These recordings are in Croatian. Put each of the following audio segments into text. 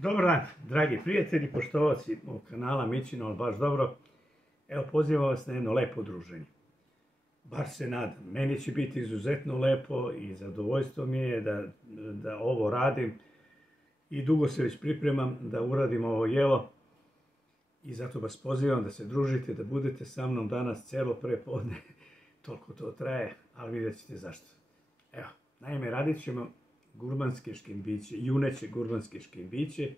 Dobar dan, dragi prijatelji, poštovaoci ovog kanala Mićino, ali baš dobro. Evo, pozivam vas na jedno lepo druženje. Bar se nadam. Meni će biti izuzetno lepo i zadovoljstvo mi je da ovo radim. I dugo se već pripremam da uradim ovo jelo. I zato vas pozivam da se družite, da budete sa mnom danas cijelo prepodne. Toliko to traje, ali vidjet ćete zašto. Evo, naime, radit ćemo gurmanske škimbiće, juneće gurmanske škimbiće,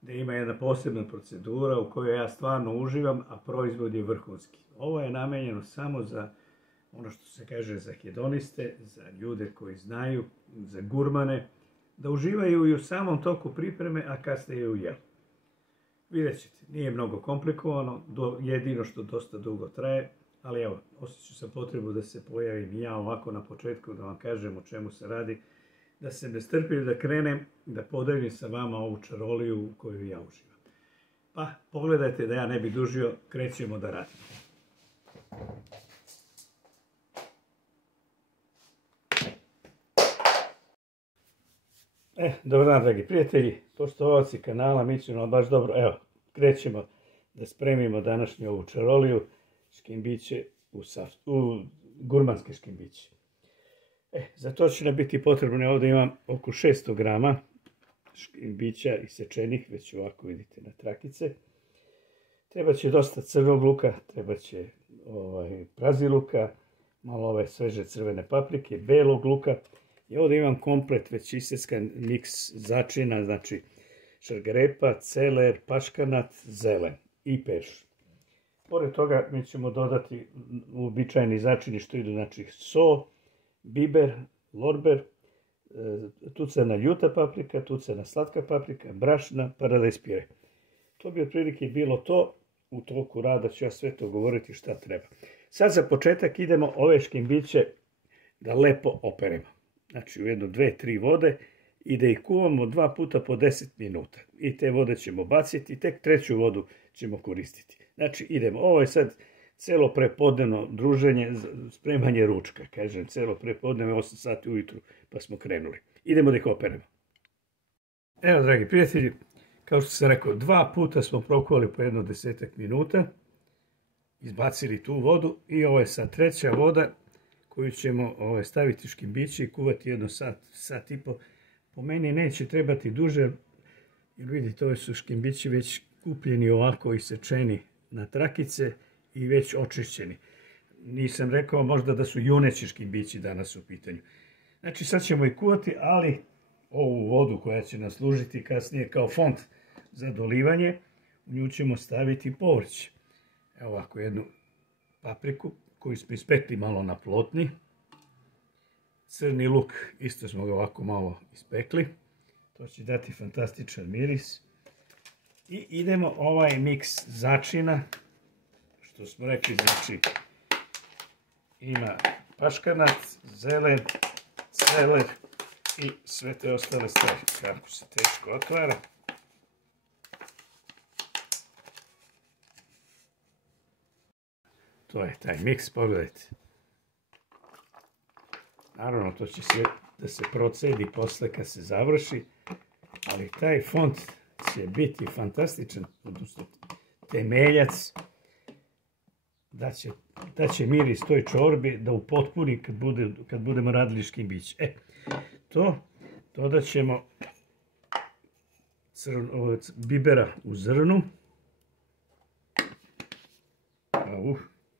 gdje ima jedna posebna procedura u kojoj ja stvarno uživam, a proizvod je vrhunski. Ovo je namenjeno samo za ono što se kaže za hedoniste, za ljude koji znaju, za gurmane, da uživaju i u samom toku pripreme, a kasnije u jelu. Vidjet ćete, nije mnogo komplikovano, jedino što dosta dugo traje, ali evo, osjećam sam potrebu da se pojavim i ja ovako na početku, da vam kažem o čemu se radi, da se ne strpim da krenem, da podelim sa vama ovu čaroliju u koju ja uživam. Pa, pogledajte da ja ne bi dužio, krećemo da radimo. Dobar dan, dragi prijatelji, poštovaoci kanala Mićino, baš dobro. Evo, krećemo da spremimo današnju ovu čaroliju, škimbiće gurmanske škimbiće. Za to će nam biti potrebno, ovdje imam oko 600 grama škimbića isečenih, već ovako vidite na trakice. Treba će dosta crnog luka, treba će prazi luka, malo ove sveže crvene paprike, belog luka. I ovdje imam komplet već iseckan miks začina, znači šargarepa, celer, paškanat, zelen i peršun. Pored toga mi ćemo dodati uobičajeni začini što idu, znači so, biber, lorber, tucana ljuta paprika, tucana slatka paprika, brašna, paradajz pire. To bi otprilike bilo to. U toku rada ću ja sve to govoriti šta treba. Sad za početak idemo ove škimbiće da lepo operemo. Znači u jedno 2-3 vode i da ih kuvamo 2 puta po 10 minuta. I te vode ćemo baciti i tek treću vodu ćemo koristiti. Znači idemo, ovo je sad celo prepodnevno druženje, spremanje ručka, kažem, celo prepodnevno, 8 sati ujutru, pa smo krenuli. Idemo da ih operemo. Evo, dragi prijatelji, kao što sam rekao, 2 puta smo prokuvali po jedno 10 minuta, izbacili tu vodu i ovo je sad treća voda koju ćemo staviti škimbići i kuvati jedno sat i po. Po meni neće trebati duže, jer vidite, ove su škimbići već kupljeni ovako isečeni na trakice i već očišćeni. Nisam rekao možda da su juneći škimbići danas u pitanju. Znači sad ćemo ih kuvati, ali ovu vodu koja će nas služiti kasnije kao fond za dolivanje, u nju ćemo staviti povrće. Evo ovako jednu papriku koju smo ispekli malo na plotni. Crni luk, isto smo ga ovako malo ispekli. To će dati fantastičan miris. I idemo ovaj miks začina, što smo rekli, znači ima paškanat, zelen, celer i sve te ostale stvari. Kako se teško otvara. To je taj miks, pogledajte. Naravno, to će sve da se procedi posle kad se završi, ali taj fond će biti fantastičan, odnosno temeljac, da će miris toj čorbi da upotpuni kad budemo radili škimbiće. Dodat ćemo bibera u zrnu,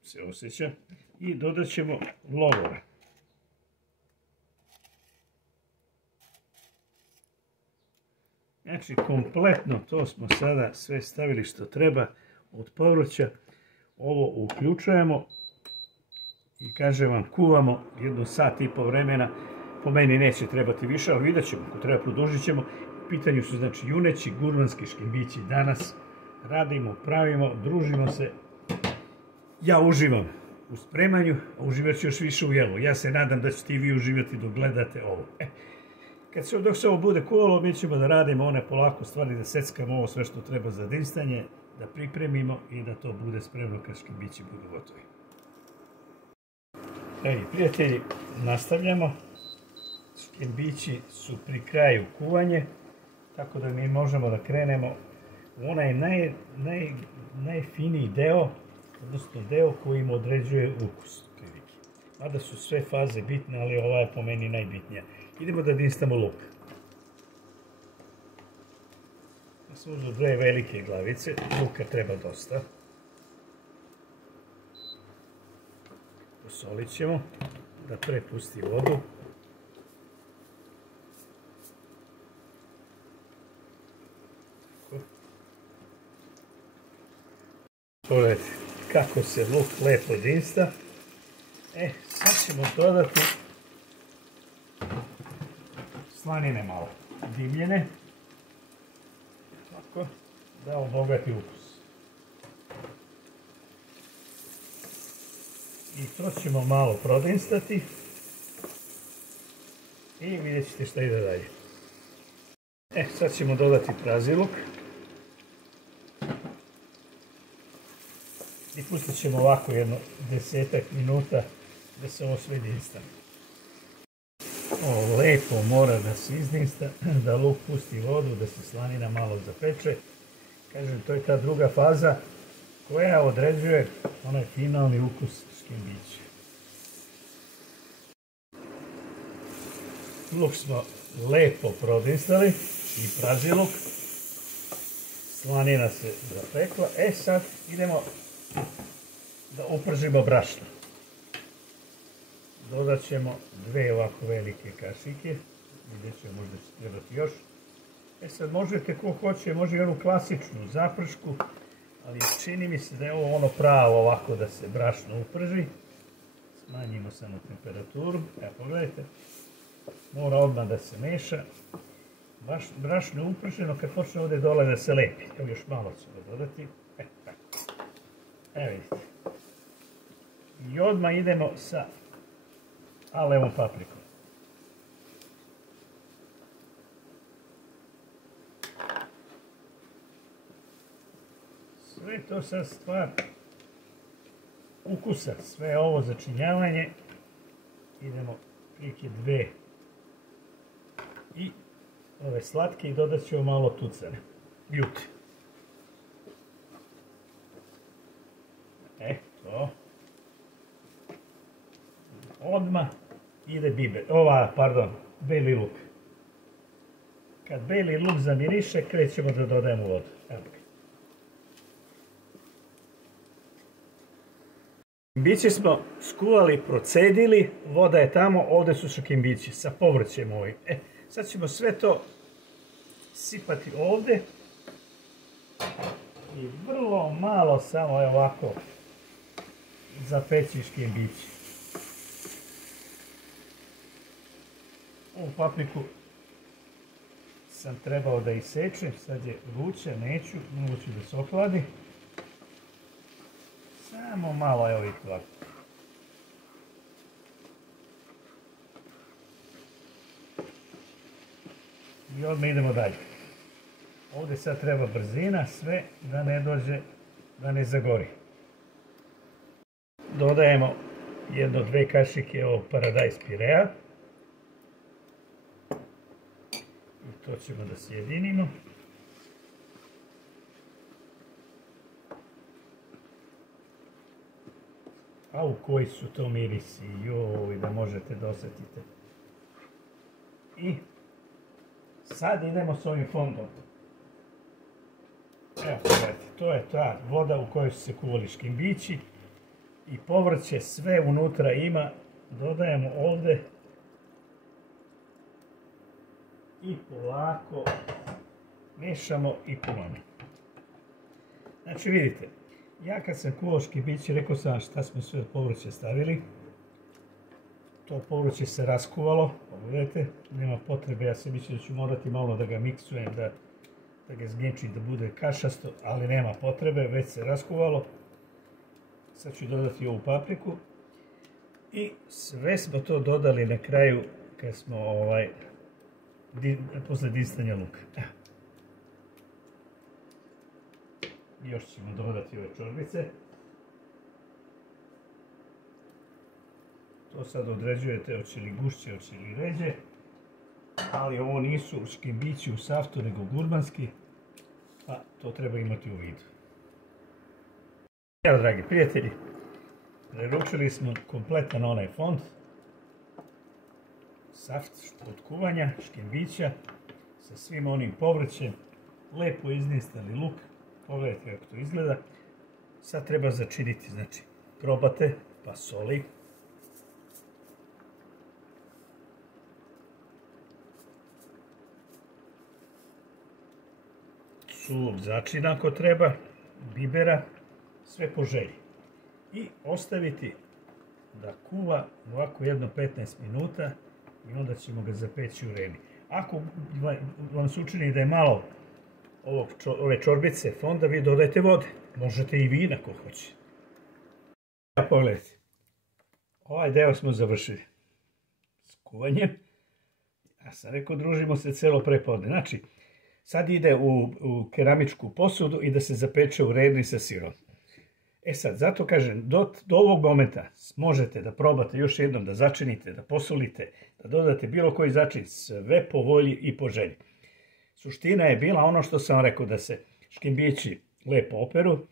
se osjeća, i dodat ćemo lovora. Znači, kompletno to smo sada sve stavili što treba od povrća. Ovo uključujemo i kažem vam, kuvamo jedno sat i po vremena. Po meni neće trebati više, ali vidjet ćemo, ako treba produžit ćemo. U pitanju su znači juneći gurmanski škimbići. Danas radimo, pravimo, družimo se. Ja uživam u spremanju, a uživat ću još više u jelu. Ja se nadam da ćete i vi uživati dok gledate ovo. Dok se ovo bude kuvalo, mi ćemo da radimo one polako stvari, da seckamo ovo sve što treba za dinstanje, da pripremimo i da to bude spremno kad škimbići budu gotovi. Dragi prijatelji, nastavljamo. Škimbići su pri kraju kuvanje. tako da mi možemo da krenemo u onaj najfiniji deo, odnosno deo koji im određuje ukus. Mada su sve faze bitne, ali ova je po meni najbitnija. Idemo da dinstamo luk. Ja sam uzeo 2 velike glavice, luka treba dosta. Posolit ćemo da prepusti vodu. Pogledajte kako se luk lepo dinsta. Sad ćemo dodati slanine malo, dimljene, tako, da obogati ukus. I to ćemo malo prodinstati i vidjet ćete šta ide dalje. Sad ćemo dodati prazi luk i pustit ćemo ovako jedno 10 minuta da se ovo sve dinsta. Ovo lepo mora da se izdinsta, da luk pusti vodu, da se slanina malo zapeče. Kažem, to je ta druga faza koja određuje onaj finalni ukus škembića. Luk smo lepo prodinstali i praži luk. Slanina se zapekla. Sad idemo da opržimo brašno. Dodat ćemo 2 ovako velike kašike, vidjet ćemo, možda će trebati još. Sad možete ko hoće, može i onu klasičnu zapršku, ali čini mi se da je ovo ono pravo ovako da se brašno uprži. Smanjimo samo temperaturu, pogledajte, mora odmah da se meša. Brašno je uprženo, kad počne ovdje dole da se lepi, evo još malo ćemo dodati. Vidite. I odmah idemo sa alevom paprikom. Sve to sad stvar ukusa, sve ovo začinjavanje. Idemo prilike 2 i ove slatke i dodat ćemo malo tucane, jute. To. Odmah ide beli luk. Kad beli luk zamiriše, krećemo da dodajemo vodu. Škembiće smo skuvali, procedili, voda je tamo, ovdje su škembići sa povrćem ovim. Sad ćemo sve to sipati ovdje i vrlo malo samo ovako zapeći škembići. Ovu papriku sam trebao da isečem, sad je vruća, neću, moguće da se ohladi. Samo malo ovih ovako. I odmah idemo dalje. Ovdje sad treba brzina, sve da ne dođe, da ne zagori. Dodajemo 1-2 kašike ovog paradajz pirea. I to ćemo da sjedinimo. U koji su to mirisi, joj, da možete da osjetite. I sad idemo s ovim fondom. Evo, gledajte, to je ta voda u kojoj su se kuvali škembići i povrće, sve unutra ima. Dodajemo ovdje i polako mešamo i kuvamo. Znači vidite, ja kad sam kuvao škembiće, rekao sam vam šta smo sve od povrća stavili. To povrće se raskuvalo, pogledajte, nema potrebe, ja se mislim da ću morati malo da ga miksujem, da ga zgnječim, da bude kašasto, ali nema potrebe, već se raskuvalo. Sad ću dodati ovu papriku i sve smo to dodali na kraju kad smo posle dinstanja luka. Još ćemo dodati ove čorbice. To sad određujete hoće li gušće, hoće li ređe. ali ovo nisu škembići u saftu, nego gurmanski, pa to treba imati u vidu. Evo, dragi prijatelji, preručili smo kompletan onaj fond, saft od kuvanja, škembića, sa svim onim povrćem, lepo iznistali luk, pogledajte kako to izgleda. Sad treba začiniti, znači probate, pa soli. Sulog začina ako treba, bibera, sve po želji. I ostaviti da kuva ovako jedno 15 minuta i onda ćemo ga zapeći u reni. Ako vam se učini da je malo ove čorbice fonda, vi dodajte vode. Možete i vina ko hoće. Pogledajte. Ovaj deo smo završili s kuvanjem. Ja sam rekao, družimo se celo prepodne. Znači, sad ide u keramičku posudu i da se zapeče u reni sa sirom. E sad, zato kažem, do ovog momenta možete da probate još jednom, da začinite, da posolite, da dodate bilo koji začin, sve po volji i po želji. Suština je bila ono što sam rekao, da se škembići lepo operu,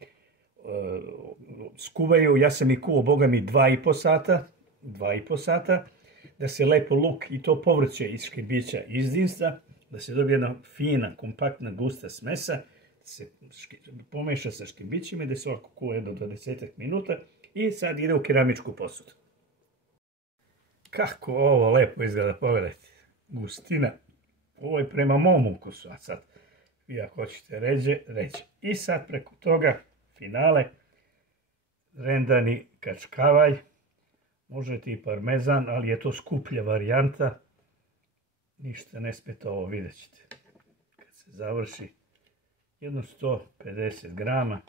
skuvaju, ja sam ih kuvao, boga mi, 2,5 sata, da se lepo luk i to povrće iz škembića izdinsta, da se dobije jedna fina, kompaktna, gusta smesa, da se pomeša sa škembićima i da se ovako kuva jedno 20 minuta i sad ide u keramičku posudu. Kako ovo lepo izgleda, pogledajte, gustina, ovo je prema mom ukusu, a sad vi ako hoćete ređe. I sad preko toga finale, rendani kačkavalj, možete i parmezan, ali je to skuplja varijanta, ništa ne smeta ovo, vidjet ćete. Kad se završi, jedno 150 grama.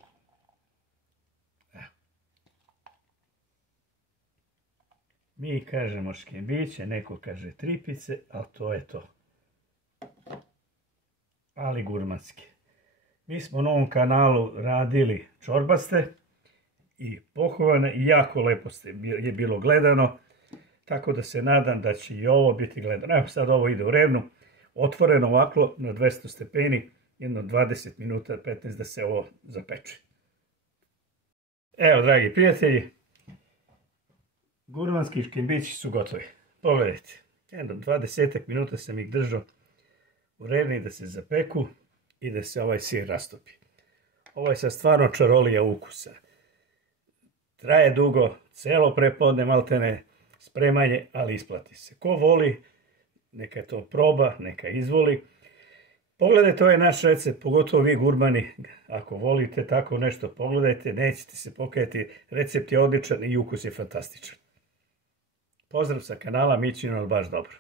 Mi kažemo škembiće, neko kaže tripice, ali to je to. Ali gurmanski. Mi smo na ovom kanalu radili čorbaste i pohovane i jako lepo je bilo gledano. Tako da se nadam da će i ovo biti gledano. Evo sad ovo ide u revnu, otvoreno ovako na 200 stepeni, jedno 20 minuta, 15 da se ovo zapeče. Evo, dragi prijatelji, gurmanski škembići su gotovi. Pogledajte, jedno 20 minuta sam ih držao u revni da se zapeku i da se ovaj sir rastopi. Ovo je sad stvarno čarolija ukusa. Traje dugo, celo prepodne maltene spremanje, ali isplati se. Ko voli, neka to proba, neka izvoli. Pogledajte ovaj naš recept, pogotovo vi gurmani, ako volite tako nešto, pogledajte, nećete se pokajati, recept je odličan i ukus je fantastičan. Pozdrav sa kanala Mićino, baš dobro.